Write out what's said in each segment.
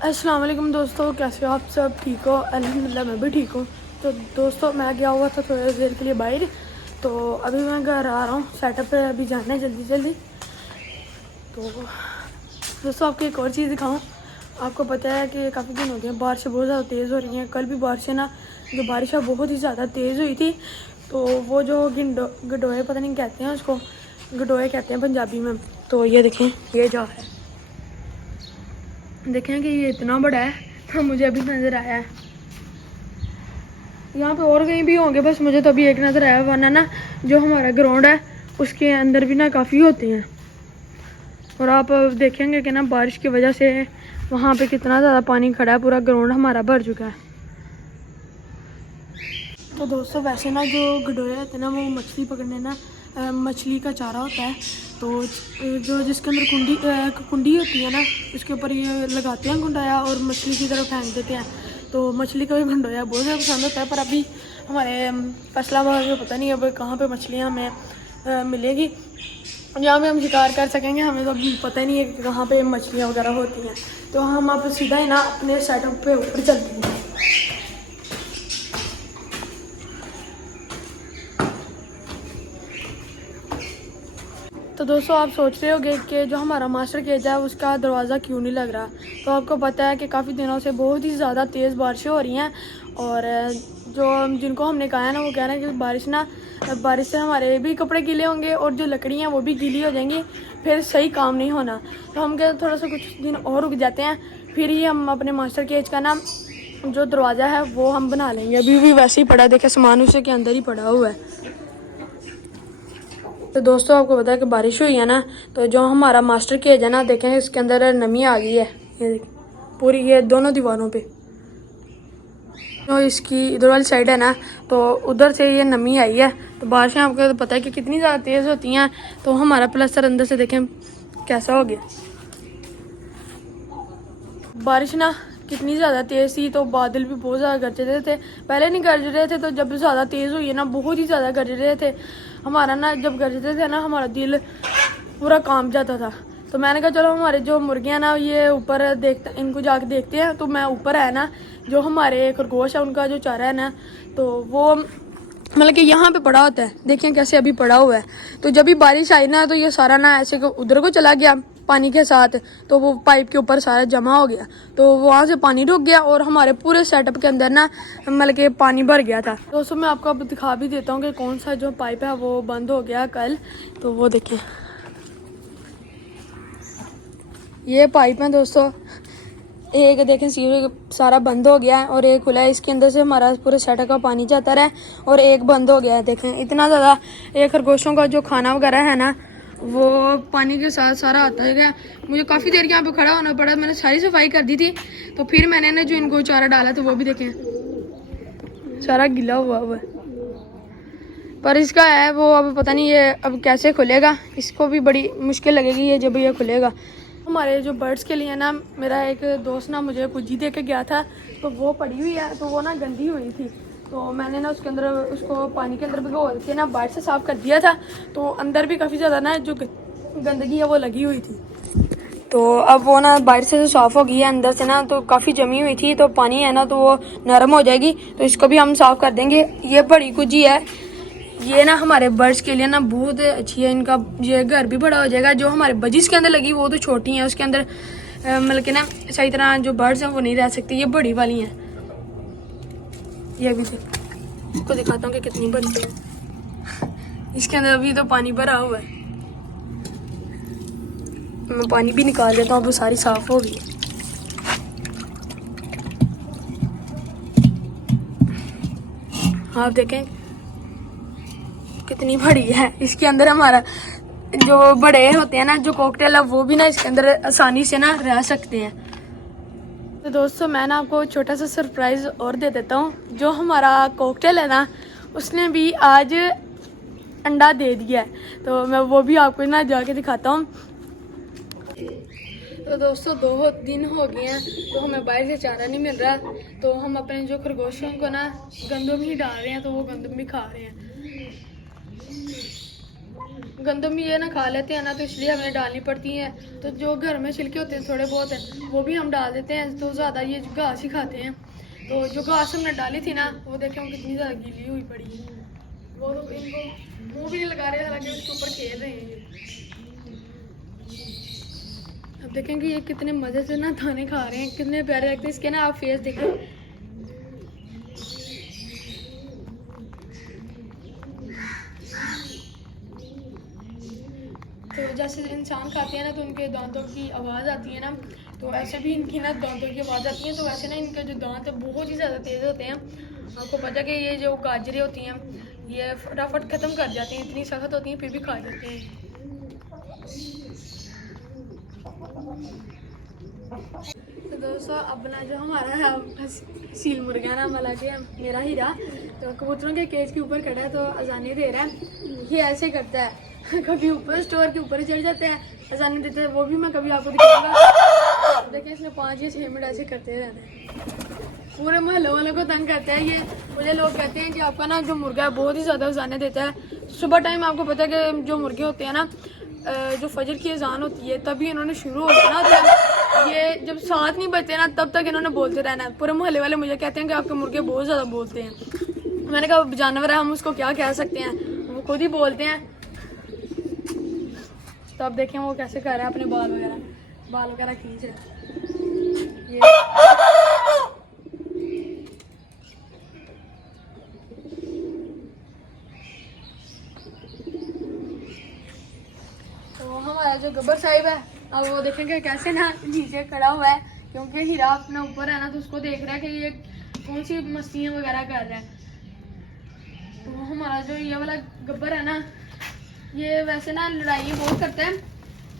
अस्सलाम वालेकुम दोस्तों, कैसे हो आप सब? ठीक हो? अल्हम्दुलिल्लाह मैं भी ठीक हूँ। तो दोस्तों मैं गया हुआ था थोड़ी देर के लिए बाहर, तो अभी मैं घर आ रहा हूँ। सेटअप पे अभी जाना है जल्दी जल्दी। तो दोस्तों आपको एक और चीज़ दिखाऊँ। आपको पता है कि काफ़ी दिन हो गए बारिश बहुत ज़्यादा तेज़ हो रही हैं। कल भी बारिश है ना, जो बारिश है बहुत ही ज़्यादा तेज़ हुई थी। तो वो जो गडोए पता नहीं कहते हैं उसको, गडोए कहते हैं पंजाबी में। तो ये देखें, ये जो है देखें कि ये इतना बड़ा है, तो मुझे अभी नज़र आया है। यहाँ पे और कहीं भी होंगे, बस मुझे तो अभी एक नज़र आया। वरना ना जो हमारा ग्राउंड है उसके अंदर भी ना काफ़ी होते हैं। और आप देखेंगे कि ना बारिश की वजह से वहाँ पे कितना ज़्यादा पानी खड़ा है, पूरा ग्राउंड हमारा भर चुका है। तो दोस्तों वैसे ना जो गडोया होते हैं ना, वो मछली पकड़ने ना मछली का चारा होता है। तो जो जिसके अंदर कुंडी होती है ना, उसके ऊपर ये लगाते हैं गुंडाया और मछली की तरफ फेंक देते हैं। तो मछली का भी गुंडाया बहुत ज़्यादा पसंद होता है। पर अभी हमारे फैसलाबाद में पता नहीं अब कहाँ पे मछलियाँ हमें मिलेगी जहाँ पे हम शिकार कर सकेंगे। हमें तो अभी पता ही नहीं है कि कहाँ पे मछलियाँ वगैरह होती हैं। तो हम आप सीधा ही ना अपने सेटअप पे ऊपर चलते हैं। तो दोस्तों आप सोच रहे होंगे कि जो हमारा मास्टर केज है उसका दरवाज़ा क्यों नहीं लग रहा। तो आपको पता है कि काफ़ी दिनों से बहुत ही ज़्यादा तेज़ बारिशें हो रही हैं। और जो जिनको हमने कहा है ना, वो कह रहे हैं कि बारिश से हमारे भी कपड़े गीले होंगे और जो लकड़ियाँ वो भी गीली हो जाएंगी, फिर सही काम नहीं होना। तो हम कहते थोड़ा सा कुछ दिन और रुक जाते हैं, फिर ही हम अपने मास्टर केज का ना जो दरवाज़ा है वो हम बना लेंगे। अभी भी वैसे ही पड़ा, देखे सामान उसे के अंदर ही पड़ा हुआ है। तो दोस्तों आपको पता है कि बारिश हुई है ना, तो जो हमारा मास्टर केज है ना, देखें इसके अंदर नमी आ गई है। ये देखें पूरी, ये दोनों दीवारों पे जो इसकी इधर वाली साइड है ना, तो उधर से ये नमी आई है। तो बारिशें आपको तो पता है कि कितनी ज़्यादा तेज़ होती हैं। तो हमारा प्लास्टर अंदर से देखें कैसा हो गया। बारिश ना कितनी ज़्यादा तेज़ थी, तो बादल भी बहुत ज़्यादा गरज रहे थे। पहले नहीं गरज रहे थे, तो जब ज़्यादा तेज़ हुई है ना, बहुत ही ज़्यादा गरज रहे थे। हमारा ना जब गरजते थे ना, हमारा दिल पूरा कांप जाता था। तो मैंने कहा चलो हमारे जो मुर्गियाँ ना ये ऊपर देखते, इनको जाके देखते हैं। तो मैं ऊपर है ना, जो हमारे खरगोश है उनका जो चारा है ना, तो वो मतलब कि यहाँ पे पड़ा होता है। देखिए कैसे अभी पड़ा हुआ है। तो जब भी बारिश आई ना, तो ये सारा ना ऐसे उधर को चला गया पानी के साथ। तो वो पाइप के ऊपर सारा जमा हो गया, तो वहाँ से पानी रुक गया और हमारे पूरे सेटअप के अंदर ना मतलब कि पानी भर गया था। दोस्तों मैं आपको अब दिखा भी देता हूँ कि कौन सा जो पाइप है वो बंद हो गया कल। तो वो देखिए, ये पाइप है दोस्तों। एक देखें सारा बंद हो गया है और एक खुला है। इसके अंदर से हमारा पूरे सेटअप का पानी जाता रहा है और एक बंद हो गया है। देखें इतना ज़्यादा ये खरगोशों का जो खाना वगैरह है ना, वो पानी के साथ सारा आता है गया। मुझे काफ़ी देर यहाँ पे खड़ा होना पड़ा। मैंने सारी सफाई कर दी थी, तो फिर मैंने ना जो इनको चारा डाला तो वो भी देखें सारा गिला हुआ है। पर इसका है वो अब पता नहीं ये अब कैसे खुलेगा। इसको भी बड़ी मुश्किल लगेगी ये जब ये खुलेगा। हमारे जो बर्ड्स के लिए ना, मेरा एक दोस्त ना मुझे कुजी दे के गया था, तो वो पड़ी हुई है। तो वो ना गंदी हुई थी, तो मैंने ना उसके अंदर उसको पानी के अंदर भिगो के ना बाहर से साफ़ कर दिया था। तो अंदर भी काफ़ी ज़्यादा ना जो गंदगी है वो लगी हुई थी। तो अब वो ना बाहर से तो साफ़ हो गई है, अंदर से ना तो काफ़ी जमी हुई थी। तो पानी है ना तो वो नरम हो जाएगी, तो इसको भी हम साफ़ कर देंगे। ये बड़ी कुजी है, ये ना हमारे बर्ड्स के लिए ना बहुत अच्छी है। इनका ये घर भी बड़ा हो जाएगा। जो हमारे बजिस के अंदर लगी वो तो छोटी है, उसके अंदर मतलब कि ना सही तरह जो बर्ड्स हैं वो नहीं रह सकती। ये बड़ी वाली हैं। ये भी इसको दिखाता हूँ कि कितनी बड़ी है। इसके अंदर अभी तो पानी भरा हुआ है। मैं पानी भी निकाल देता हूँ, वो सारी साफ होगी। आप देखें कितनी बड़ी है। इसके अंदर हमारा जो बड़े होते हैं ना, जो कॉकटेल है, वो भी ना इसके अंदर आसानी से ना रह सकते हैं। तो दोस्तों मैं ना आपको छोटा सा सरप्राइज़ और दे देता हूँ। जो हमारा कॉकटेल है ना, उसने भी आज अंडा दे दिया है। तो मैं वो भी आपको ना जाके दिखाता हूँ। तो दोस्तों 2 दिन हो गए हैं, तो हमें बाहर से चारा नहीं मिल रहा। तो हम अपने जो खरगोशों को ना गंदम ही डाल रहे हैं, तो वो गंदम भी खा रहे हैं। गंदम ये ना खा लेते हैं ना, तो इसलिए हमें डालनी पड़ती हैं। तो जो घर में छिलके होते हैं थोड़े बहुत हैं वो भी हम डाल देते हैं, तो ज़्यादा ये घास ही खाते हैं। तो जो घास हमने डाली थी ना, वो देखें वो कितनी ज़्यादा गीली हुई पड़ी है। वो तो इनको मुँह भी नहीं लगा रहे, हालांकि उसके ऊपर खेल रहे हैं ये। अब देखेंगे ये कितने मज़े से ना दाने खा रहे हैं, कितने प्यारे लगते हैं। इसके ना आप फेस देखें, तो जैसे इंसान खाते हैं ना तो उनके दांतों की आवाज़ आती है ना, तो ऐसे भी इनकी ना दांतों की आवाज़ आती है। तो वैसे ना इनके जो दांत है बहुत ही ज़्यादा तेज़ होते हैं। आपको पता कि ये जो गाजरें होती हैं ये फटाफट ख़त्म कर जाती हैं, इतनी सख्त होती हैं फिर भी खा जाते हैं। तो दोस्तों अपना जो हमारा है सील मुर्गा ना, वाला के मेरा हीरा, तो कबूतरों के केज के ऊपर खड़ा है, तो अजानी दे रहा है। ये ऐसे करता है, कभी ऊपर स्टोर के ऊपर चढ़ जाते हैं, अजानी देते हैं। वो भी मैं कभी आपको दिखाऊंगा। देखिए इसने 5 या 6 मिनट ऐसे करते रहते हैं, पूरे मोहल्ले वालों को तंग करते हैं ये। मुझे लोग कहते हैं कि आपका ना जो मुर्गा है बहुत ही ज़्यादा अजाने देता है। सुबह टाइम आपको पता है कि जो मुर्गे होते हैं ना, जो फजर की अजान होती है तभी इन्होंने शुरू हो जाना, तो ये जब 7 नहीं बजते ना तब तक इन्होंने बोलते रहना है। पूरे मोहल्ले वाले मुझे कहते हैं कि आपके मुर्गे बहुत ज़्यादा बोलते हैं। मैंने कहा जानवर है, हम उसको क्या कह सकते हैं, वो खुद ही बोलते हैं। तो अब देखें वो कैसे कर रहा है, अपने बाल वगैरह खींच रहे हैं ये। तो हमारा जो गब्बर साहिब है, अब वो देखेंगे कैसे ना नीचे खड़ा हुआ है, क्योंकि हीरा अपने ऊपर है ना, तो उसको देख रहा है कि ये कौन सी मस्तियाँ वगैरह कर रहा है। तो हमारा जो ये वाला गब्बर है ना, ये वैसे ना लड़ाई बहुत करता है।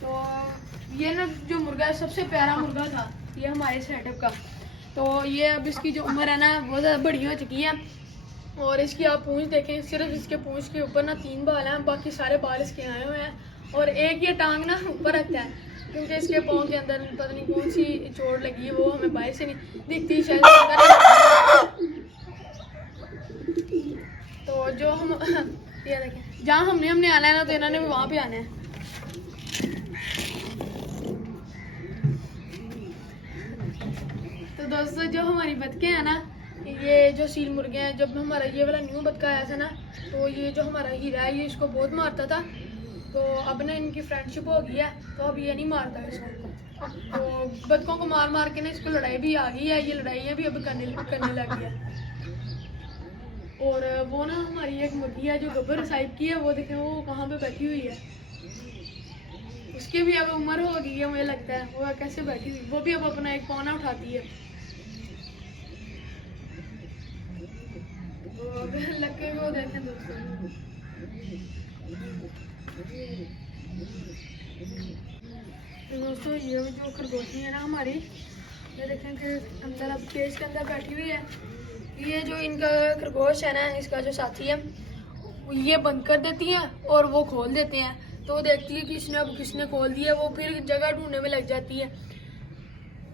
तो ये ना जो मुर्गा है सबसे प्यारा मुर्गा था ये हमारे सेटअप का। तो ये अब इसकी जो उम्र है ना बहुत ज़्यादा बड़ी हो चुकी है, और इसकी आप पूंछ देखें, सिर्फ इसके पूंछ के ऊपर ना 3 बाल हैं, बाकी सारे बाल इसके आए हुए हैं। और एक ये टांग ना ऊपर रखता है, क्योंकि इसके पाँव के अंदर पता नहीं कौन सी चोट लगी है, वो हमें बाहर से नहीं दिखती शायद। तो जो हम ये देखें, जहाँ हमने आना है ना, तो इन्होंने भी वहाँ पे आना है। तो दोस्तों जो हमारी बतखें हैं ना, ये जो सील मुर्गे हैं, जब हमारा ये वाला न्यू बतका आया था ना, तो ये जो हमारा हीरा है ये इसको बहुत मारता था। तो अब ना इनकी फ्रेंडशिप हो गई है, तो अब ये नहीं मारता इसको। तो बतकों को मार मार के ना इसको लड़ाई भी आ गई है, ये लड़ाइयाँ भी अब करने लगी है। और वो ना हमारी एक मुर्गी है जो गब्बर साहिब की है, वो देखें वो कहाँ पे बैठी हुई है। उसकी भी अब उम्र हो गई है, मुझे लगता है वो कैसे बैठी हुई, वो भी अब अपना एक पौना उठाती है। तो लगे वो देखें दोस्तों, ये जो खरगोशी है ना हमारी, ये देखें कि अंदर अब केज के अंदर बैठी हुई है। ये जो इनका खरगोश है ना, इसका जो साथी है, ये बंद कर देती है और वो खोल देते हैं। तो देखती है कि किसने खोल दिया, वो फिर जगह ढूंढने में लग जाती है।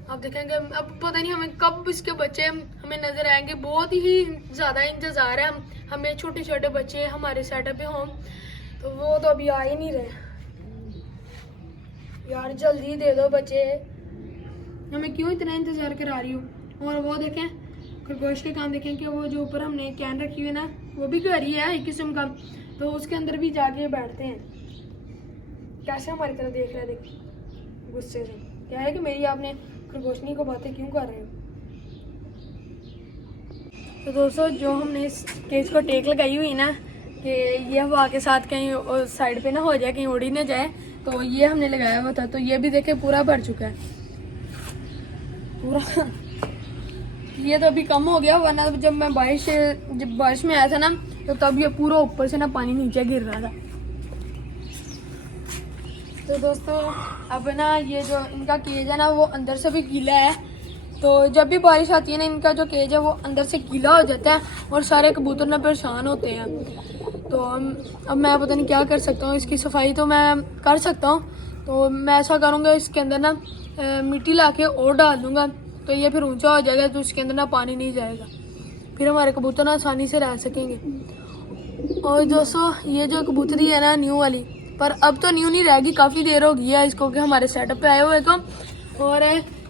अब देखेंगे, अब पता नहीं हमें कब इसके बच्चे हमें नजर आएंगे। बहुत ही ज़्यादा इंतज़ार है हमें छोटे छोटे बच्चे हमारे सेटअप पे हों, तो वो तो अभी आ ही नहीं रहे। यार जल्दी दे दो बच्चे, हमें क्यों इतना इंतज़ार करा रही हो। और वो देखें खरगोश के काम देखें कि वो जो ऊपर हमने कैन रखी हुई है ना, वो भी घर ही है एक किस्म का, तो उसके अंदर भी जाके बैठते हैं। कैसे हमारी तरफ देख रहे हैं, देखिए गुस्से से। क्या है कि मेरी आपने खरगोशनी को बातें क्यों कर रहे हो। तो दोस्तों जो हमने इस केज को टेक लगाई हुई ना, कि ये हवा के साथ कहीं साइड पे ना हो जाए, कहीं उड़ी ना जाए, तो ये हमने लगाया हुआ था। तो ये भी देखे पूरा भर चुका है पूरा। ये तो अभी कम हो गया, वरना जब बारिश में आया था ना, तो तब ये पूरा ऊपर से ना पानी नीचे गिर रहा था। तो दोस्तों अब ना ये जो इनका केज है ना, वो अंदर से भी गीला है। तो जब भी बारिश आती है ना, इनका जो केज है वो अंदर से गीला हो जाता है और सारे कबूतर ना परेशान होते हैं। तो अब मैं पता नहीं क्या कर सकता हूँ, इसकी सफाई तो मैं कर सकता हूँ। तो मैं ऐसा करूँगा, इसके अंदर ना मिट्टी ला के और डाल दूँगा, तो ये फिर ऊंचा हो जाएगा, तो इसके अंदर ना पानी नहीं जाएगा, फिर हमारे कबूतर ना आसानी से रह सकेंगे। और दोस्तों ये जो कबूतरी है ना न्यू वाली, पर अब तो न्यू नहीं रहेगी, काफ़ी देर हो गई है इसको कि हमारे सेटअप पे आए हुए को। और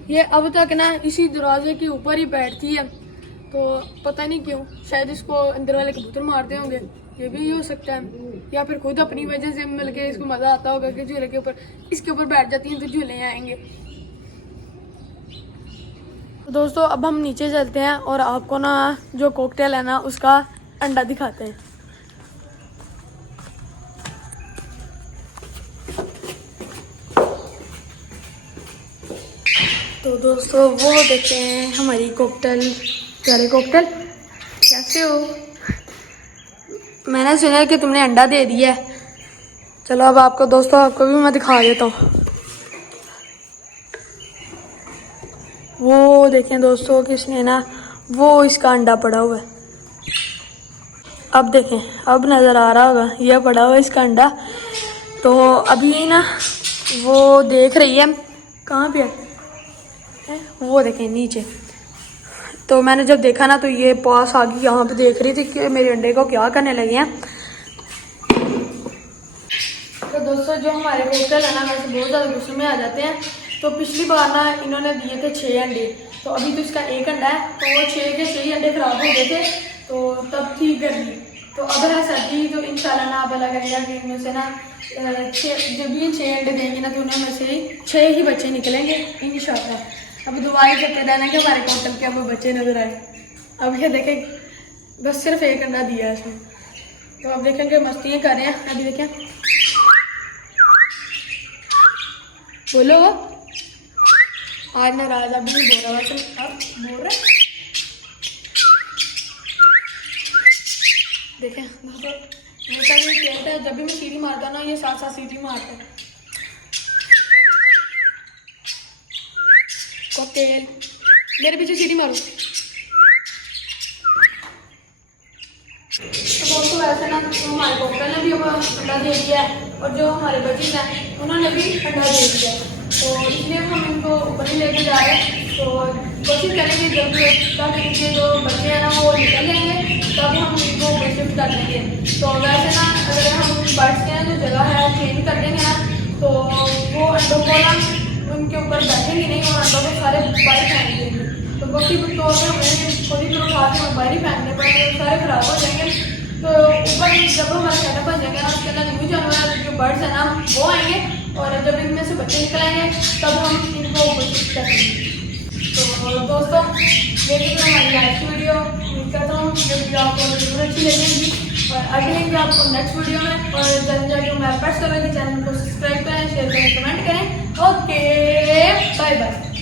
ये अब तक ना इसी दरवाजे के ऊपर ही बैठती है, तो पता नहीं क्यों, शायद इसको अंदर वाले कबूतर मारते होंगे, ये भी हो सकता है, या फिर खुद अपनी वजह से मिल के इसको मज़ा आता होगा कि झूले के ऊपर इसके ऊपर बैठ जाती हैं तो झूले आएंगे। तो दोस्तों अब हम नीचे चलते हैं और आपको ना जो कॉकटेल है ना उसका अंडा दिखाते हैं। तो दोस्तों वो देखते हैं हमारी कॉकटेल, प्यारे कॉकटेल कैसे हो? मैंने सुना कि तुमने अंडा दे दिया है। चलो अब आपको दोस्तों आपको भी मैं दिखा देता हूँ। वो देखें दोस्तों किसने ना वो इसका अंडा पड़ा हुआ है। अब देखें, अब नज़र आ रहा होगा यह पड़ा हुआ है इसका अंडा। तो अभी ना वो देख रही है कहाँ पे है, वो देखें नीचे। तो मैंने जब देखा ना तो ये पास आ गई, यहाँ पे देख रही थी कि मेरे अंडे को क्या करने लगे हैं। तो दोस्तों जो हमारे कॉकटेल है ना वैसे बहुत ज़्यादा गुस्से में आ जाते हैं। तो पिछली बार ना इन्होंने दिए थे 6 अंडे, तो अभी तो इसका 1 अंडा है, तो वो 6 के 6 अंडे खराब हो गए थे, तो तब ठीक कर ली। तो अब है सर्दी, तो इंशाल्लाह ना अब अल्लाह करेगा कि इनमें से ना जब ये 6 अंडे देंगे ना तो उनमें से 6 ही बच्चे निकलेंगे इंशाल्लाह। अब दुआएं करते रहना कि हमारे कॉकटेल के अब बच्चे नजर आए। अब ये देखें बस सिर्फ 1 अंडा दिया है इसमें, तो अब देखेंगे मस्तियाँ कर रहे हैं। अभी देखें, बोलो आज नाराज अभी नहीं बोल रहा, वैसे अब बोल रहे। देखें मेरा ये कहता है जब भी मैं सीटी मारता ना ये साथ साथ सीटी मारता है। कॉकटेल मेरे पीछे सीटी मारो। तो दोस्तों वैसे ना तो हमारे कॉकटेल ने भी अंडा दे दिया है और जो हमारे बच्चे हैं उन्होंने भी अंडा दे दिया है, तो इसलिए हम इनको ऊपर ही लेके जा रहे हैं। तो कोशिश करेंगे जब तक इनके जो बच्चे हैं ना वो निकल जाएंगे तब हम इनको शिफ्ट कर देंगे। तो वैसे ना अगर हम बर्ड्स के जो जगह है चेंज कर देंगे ना तो वो अंडों को ना उनके ऊपर बैठेंगे नहीं और अंडों को सारे बाहर फेंक देंगे। तो वक्ती तौर पर हमें थोड़ी देर उठा के बाहर ही फेंकने पड़ेंगे, सारे खराब हो जाएंगे। तो ऊपर जब हमारा सेटअप बन जाएगा ना उसके अंदर न्यू जानवर जो बर्ड्स है ना वो आएंगे और जब इनमें से बच्चे निकल आएंगे तब हम इनको कोशिश करेंगे। तो दोस्तों देखिए हमारी आज की वीडियो, उम्मीद करता हूँ ये वीडियो आपको जरूर अच्छी लगेगी और आगे लेंगे आपको नेक्स्ट वीडियो में। और जल्द जाके मैं प्रेस करेंगे, चैनल को सब्सक्राइब करें, शेयर करें, कमेंट करें। Okay bye bye.